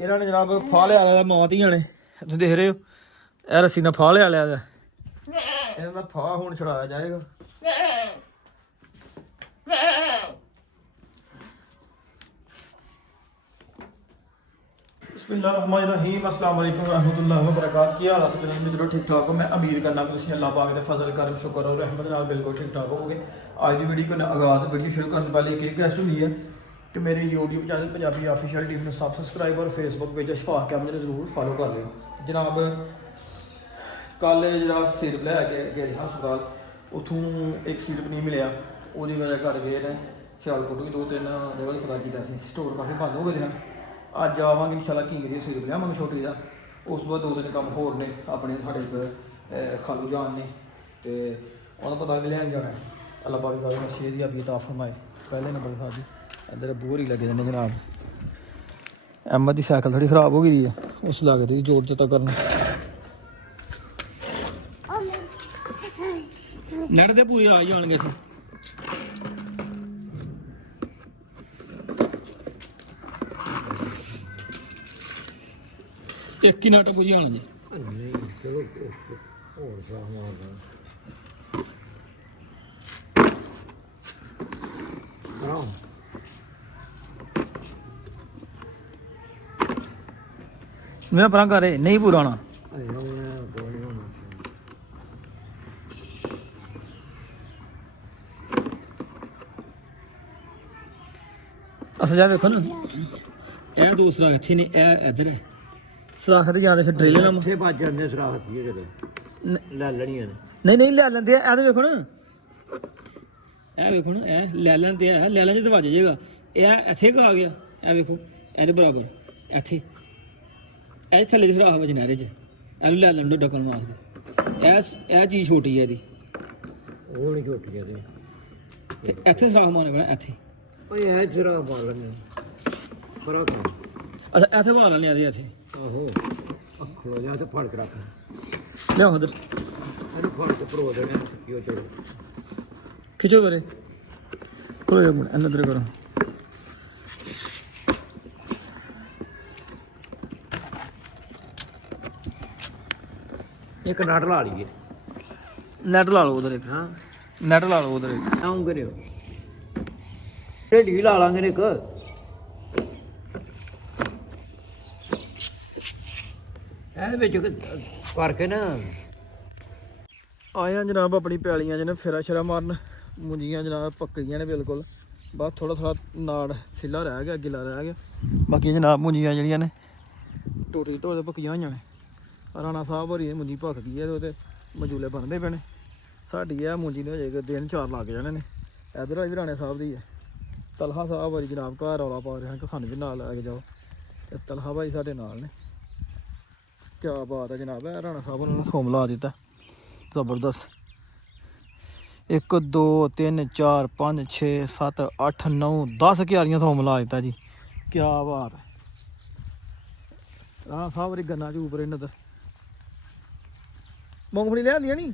ਇਹਨਾਂ ਨੇ ਜਨਾਬ ਫਾਹ ਲਿਆ ਲਿਆ ਮਾਂ ਧੀਆਂ ਨੇ, ਤੁਸੀਂ ਦੇਖ ਰਹੇ ਹੋ ਇਹ ਰੱਸੀ ਨਾਲ ਫਾਹ ਲਿਆ ਲਿਆ ਇਹਨਾਂ ਦਾ ਫਾਹ ਹੁਣ ਛੁਡਾਇਆ ਜਾਏਗਾ। बिस्मिल्लाहिर्रहमानिर्रहीम अस्सलाम वालेकुम रहमतुल्लाहि व बरकातहू। की हाल है जनाब मित्रों, ठीक ठाक हो? मैं उम्मीद करना कि तुम अल्लाह पाक दे फजल करम शुक्र और रहमत नाल बिल्कुल ठीक ठाक होगे। आज की वीडियो का आगाज़ वीडियो शुरू करने पहले एक रिक्वेस्ट हुई है कि मेरे YouTube channel Punjabi official team ने सब्सक्राइब और फेसबुक पेज शफाक कैमरे ने जरूर फॉलो कर लियो। जनाब कल जरा सिर लैके गए हस्पताल, उतों एक सीट नहीं मिले, वो वजह कर गए ने सियालकोट भी 2-3 लेवल पता किया, स्टोर काफ़ी बंद हो गए हैं। अज आवांगे इंशाल्लाह किंगरी सिर लियावांगे छोटी का। उस बाद 2-3 काम होर ने अपने साढ़े खालू जान ने, तो उन्होंने पता भी लैन जाना है। अल्लाह पाक ज़ालिम शेर दी अभी ताफ फरमाए। पहले नंबर साड़ी इधर बोर ही लगे ने जनाब। अहमद की साइकिल थोड़ी खराब हो गई है, उस लग रही जोड़ जता करना नेट ते पूरी आ ही जाएंगे सी। एक ही नाटक बुझी आने मेरा परा करे नहीं पूरा आना। अच्छा जा देखो ना, यह दूसरा इत्थे ने, इधर है सराखत जाते फिर ड्रिल ना थे बज जाते सराखत ये किते ले लेनियां नहीं नहीं ले लेंदे ए ते देखो ना, ए देखो ना, ए ले लेंदे है, ले लेंदे तो बज जाएगा। ए इत्थे आ गया, ए देखो ए बराबर इत्थे ए थल्ले दी सराख वजना रे च ए ले लेंदे ढक्कन वास्ते। ए चीज छोटी है दी, वो नहीं छोटी है दी ते इत्थे सराख मारने पैना इत्थे। ओए ए जरा मार लेने फरक है। अच्छा इत्थे मार लेने आदे इत्थे आहो खलो जा ते फड़ के रख ले उधर अरे फड़ के परो देने कियो चलो खिंचो मेरे खोलो एक मिनट अंदर करो। एक नट ला लिए नेट ला लो उधर एक, हां नेट ला लो उधर एक आऊं करियो ढेली ला लांगे एक करके ना आया जनाब अपनी पैलियां च फेरा शेरा मारन। मुंजियां जनाब पक गई ने बिल्कुल, बस थोड़ा थोड़ा नाड़ सिला रह गया, गिला रह गया। बाकी जनाब मुंजियां जड़ियां ने टोटी ढोले पक्कियां होइयां ने। राणा साहब होरी मुंजी पक गई है, तो मजूले बनते पे ने। साडी है मुंजी ने हो दिन 4 लग जाने ने। इधर आई राणे साहब दी है। तलहा साहब होरी जनाब घर रौला पा रहे हैं कि सानू भी नाल लैके जाओ। तलहा भाई साडे नाल ने। क्या बात है जनाब, है राणा साहब उन्होंने थोम ला दिता जबरदस्त। 1 2 3 4 5 6 7 8 9 10 क्यारियां थोम ला दिता जी। क्या बात है, राणा साहब री गन्ना च ऊपर इन्हें मूंगफली ले आंदी नी।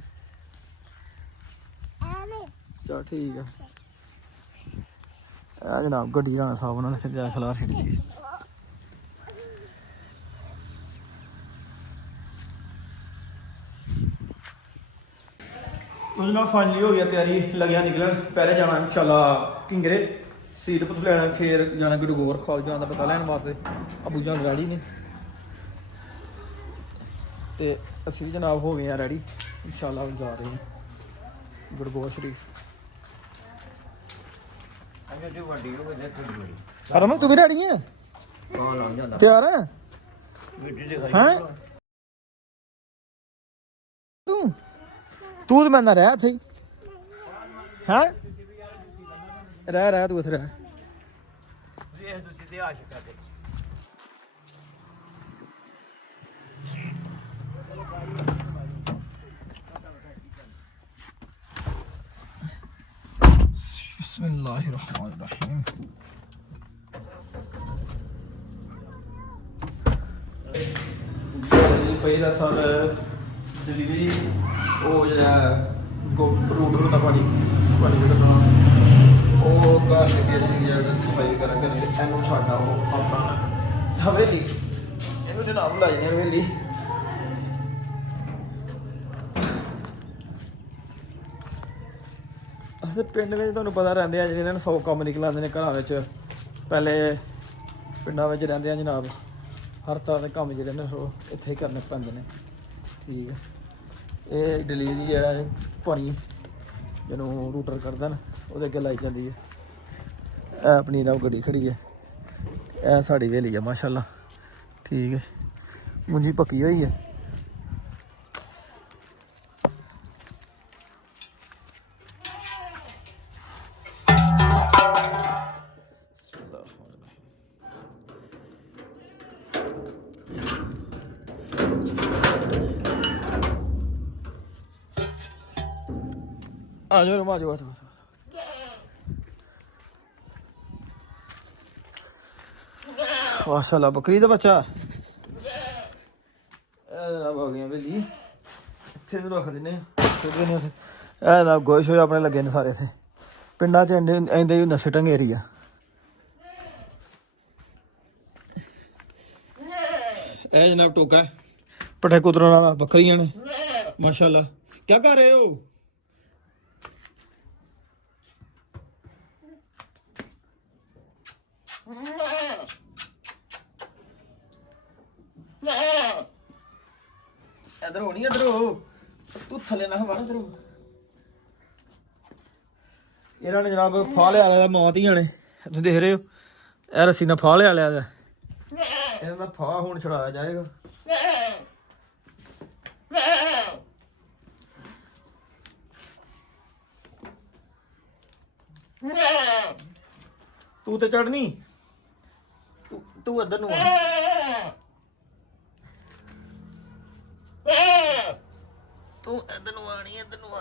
चल ठीक है जनाब, गड्डी राणा साहब उन्होंने फिर जाए खिलार छड़ी। जनाब फाइनली हो गया तैयारी, लगे निकलन। पहले जाना इंशाल्लाह किंगरे सीट पर लैना, फिर जाना गडगोर कॉलेज जाने का पता लैन वास्ते। अबू जान रेडी ने ते असी जनाब हो गए हैं रेडी, इंशाल्लाह जा रहे हैं गडगोर शरीफ। रमन तू भी रेडी है? तैयार है? तू तो मैं ना रह थे हैं, रह तू इधर रह। बिस्मिल्लाहिर्रहमानिर्रहीम। पहिला साल डिलीवरी वो रूट होता पानी कटना, वो घर सफाई करा कर छाटा वो अपना हवे दी ਇਹਨੂੰ ਜਨਾਬ ਲਾ ਜਨੇ ਹਵੇਲੀ। ਅਸੀਂ ਪਿੰਡ ਵਿੱਚ ਤੁਹਾਨੂੰ ਪਤਾ ਰਹਿੰਦੇ ਆ ਜਿਹੜੇ ਇਹਨਾਂ ਨੂੰ 100 ਕੰਮ ਨਿਕਲ ਆਉਂਦੇ ਨੇ ਘਰਾਂ ਵਿੱਚ। ਪਹਿਲੇ ਪਿੰਡਾਂ ਵਿੱਚ ਰਹਿੰਦੇ ਆ ਜਨਾਬ, ਹਰ ਤਰ੍ਹਾਂ ਦੇ ਕੰਮ ਜਿਹੜੇ ਨੇ ਉਹ ਇੱਥੇ ਹੀ ਕਰਨੇ ਪੈਂਦੇ ਨੇ। ਠੀਕ ਹੈ, ਇਹ ਡਿਲੀਵਰੀ ਜਿਹੜਾ ਹੈ ਪਾਣੀ ਜਿਹਨੂੰ ਰੂਟਰ ਕਰਦਾ ਨਾ ਉਹਦੇ ਅੱਗੇ ਲਾਈ ਜਾਂਦੀ ਹੈ। ਇਹ ਆਪਣੀ ਨਾਲ ਗੱਡੀ ਖੜੀ ਹੈ, ਇਹ ਸਾਡੀ ਹਵੇਲੀ ਆ ਮਾਸ਼ਾਅੱਲਾ। ਠੀਕ ਹੈ, ਮੁੰਜੀ ਪੱਕੀ ਹੋਈ ਹੈ। आ जाओ आ जाओ माशाल्लाह बकरी का बच्चा आ गया बेली इतने तो रख देने गोश हो अपने लगे ने सारे इतने पिंडा च इंदे भी नशे ढंगेरी आ। जनाब टोका है पट्ठे कुतरन वाला बकरियां ने माशाल्लाह। क्या कर रहे हो? इधर हो नहीं, इधर हो तू थले ना हवा इधर। इन्हों ने जनाब फाह लिया मां धियां ने तुम देख रहे हो, यह रस्सी ने फाह लिया इन्हों का फाह हुण छुड़ाया जाएगा। तू तो चढ़नी, तू इधर नूं आ। तू इधर नूं आनी, इधर नूं आ।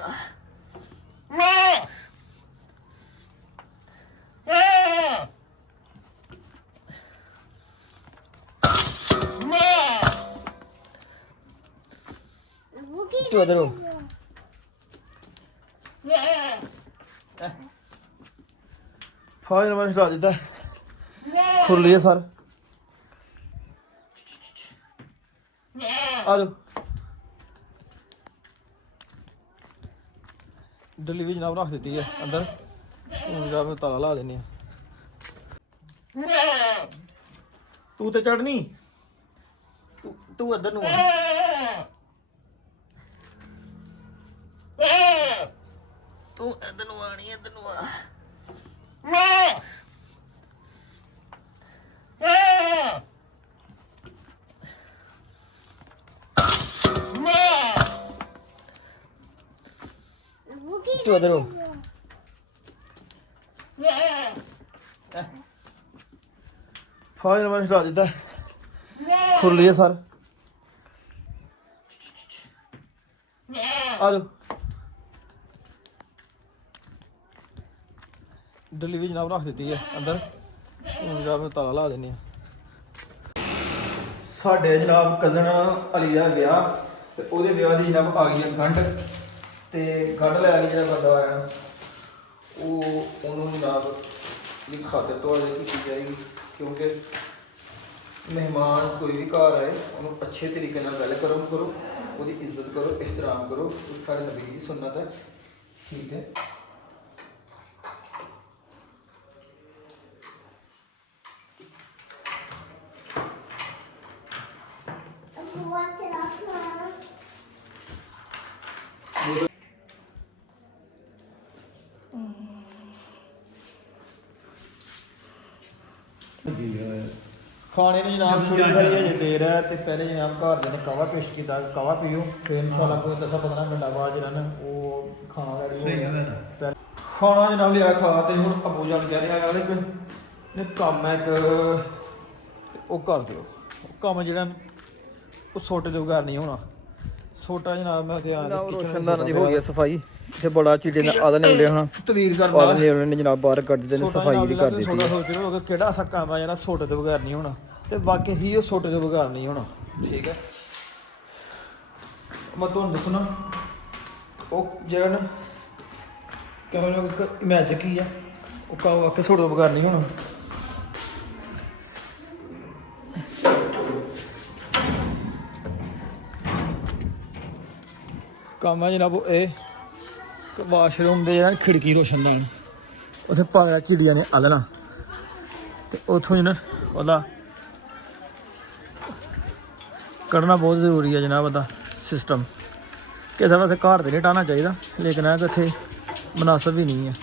तू इधर हो। फायर में हटा देता है, खुल लिया सर। आ जाओ डिलीवरी जनाब रख दी है अंदर, जनाब में ताला ला देनी। तू तो चढ़नी, तू इधर नूं आ। तू इधर नूं आनी, इधर नूं आ। तू इधर हो। फायर में हटा देता है, खुल लिया सर। आ जाओ डिलीवरी जनाब रख दी है अंदर, जनाब में ताला ला देनी। साढ़े जनाब कज़न अली का विआह, ते ओहदे विआह दी जनाब आ गई है गंढ, ते गंढ लै के जो बंदा आया उन्होंने जनाब की खातिर तौले की जाएगी, क्योंकि मेहमान कोई भी घर आए उन्होंने अच्छे तरीके वेलकम करो, उसकी इज्जत करो, एहतराम करो। साढ़े नबी की सुन्नत है। ठीक है, खाने में जनाब थोड़ी भाई अजे देर है, तो पहले जनाब घर ने कहवा पेश किया, कहवा पियो, फिर इंशाल्लाह कोई 10-15 मिनट बाद जो वो खाना रेडी हो गया। खाना जनाब लिया खा, तो हूँ अबू जान कह रहे हैं ने कम है एक वो कर दो कम जो सोटे के बगैर नहीं होना। सोटा जनाब मैं रोशनदान की हो गई सफाई, इतने बड़ा चीटे ने आधा निकले होना तवीर कर ने जनाब बाहर कर देते हैं, सफाई भी कर देती है। सोच रहे हो कि सा काम है जो सोटे के बगैर नहीं होना, तो बाकी ही वो सोटे के बगैर नहीं होना। ठीक है, मैं तुम दसना वो जो मैजिक ही है वो वाकई सोटे के बगैर नहीं होना। ਕੰਮ ਹੈ ਜਨਾਬ ਇਹ ਵਾਸ਼ਰੂਮ ਦੇ ਜਿਹੜਾ ਖਿੜਕੀ ਰੋਸ਼ਨਦਾਨ ਉੱਥੇ ਪਾਇਆ ਚਿੜੀਆਂ ਨੇ ਆਲਣਾ ਤੇ ਉੱਥੋਂ ਜਨਾ ਉਹਦਾ ਕੱਢਣਾ ਬਹੁਤ ਜ਼ਰੂਰੀ ਹੈ ਜਨਾਬ ਉਹਦਾ ਸਿਸਟਮ। ਕਿਸੇ ਵਾਸਤੇ ਘਰ ਤੇ ਨਹੀਂ ਟਾਣਾ ਚਾਹੀਦਾ ਲੇਕਿਨ ਇਹ ਇੱਥੇ ਮੁਨਾਸਬ ਵੀ ਨਹੀਂ ਹੈ।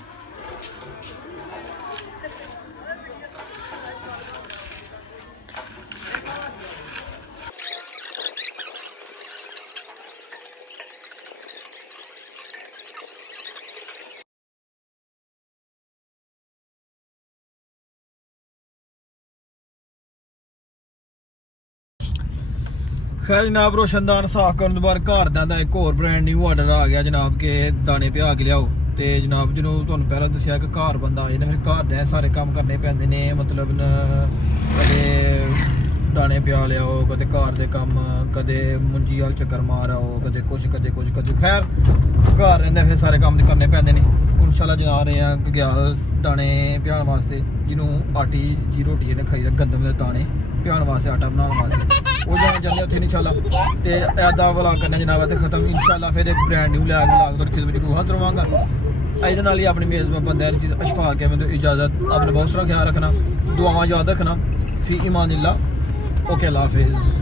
खैर जनाब रोशनदान साफ करने ਤੋਂ ਬਾਅਦ ਘਰ ਦਾ ਇੱਕ ਹੋਰ ਬ੍ਰਾਂਡ ਨਿਊ ਆਰਡਰ ਆ ਗਿਆ ਜਨਾਬ ਕਿ ਦਾਣੇ ਪਿਆ ਕੇ ਲਿਆਓ। ਤੇ ਜਨਾਬ ਜਦੋਂ ਤੁਹਾਨੂੰ ਪਹਿਲਾਂ ਦੱਸਿਆ ਕਿ ਘਰ ਬੰਦਾ ਆਏ ਨੇ ਫਿਰ ਘਰ ਦੇ ਸਾਰੇ ਕੰਮ ਕਰਨੇ ਪੈਂਦੇ ਨੇ ਮਤਲਬ ਕਦੇ ਦਾਣੇ ਪਿਆ ਲਿਆਓ ਕਦੇ ਘਰ ਦੇ ਕੰਮ ਕਦੇ ਮੁੰਜੀ ਵਾਲ ਚੱਕਰ ਮਾਰ ਆਓ ਕਦੇ ਕੁਝ ਖੈਰ ਘਰ ਰਹਿੰਦੇ ਫਿਰ ਸਾਰੇ ਕੰਮ ਕਰਨੇ ਪੈਂਦੇ ਨੇ। ਇਨਸ਼ਾਅੱਲਾ ਜਨਾ ਰਹੇ ਆ ਗਗਿਆਲ ਦਾਣੇ ਪਿਆਉਣ ਵਾਸਤੇ ਜਿਹਨੂੰ ਆਟੀ ਜੀ ਰੋਟੀ ਇਹਨੇ ਖਾਈ ਦਾ ਗੰਦਮ ਦੇ ਦਾਣੇ ਪਿਆਉਣ ਵਾਸਤੇ ਆਟਾ ਬਣਾਉਣ ਵਾਸਤੇ ਉਹ ਜਾਣ ਜਾਂਦੇ ਉੱਥੇ ਇਨਸ਼ਾਅੱਲਾ। ਤੇ ਐਦਾ ਵਲਾ ਕਰਨਾ ਜਨਾਬ ਤੇ ਖਤਮ ਇਨਸ਼ਾਅੱਲਾ। ਫਿਰ ਇੱਕ ਬ੍ਰਾਂਡ ਨਿਊ ਲੈ ਕੇ ਲਾਗ ਤੁਹਾਡੀ ਖਿਦਮਤ ਜ਼ਰੂਰ ਹਾਜ਼ਰ ਹੋਵਾਂਗਾ। ਇਹਦੇ ਨਾਲ ਹੀ ਆਪਣੀ ਮੇਜ਼ਬਾਨ ਬੰਦਿਆਂ ਦੀ ਅਸ਼ਫਾਕ ਕੇ ਮੈਨੂੰ ਇਜਾਜ਼ਤ ਆਪਣਾ ਬਹੁਤ ਸਾਰਾ ਖਿਆਲ ਰੱਖਣਾ ਦੁਆਵਾਂ ਯਾਦ ਰੱਖਣਾ ਫੀ ਈਮਾਨ ਅੱਲਾ। ओके अल्लाह हाफिज़।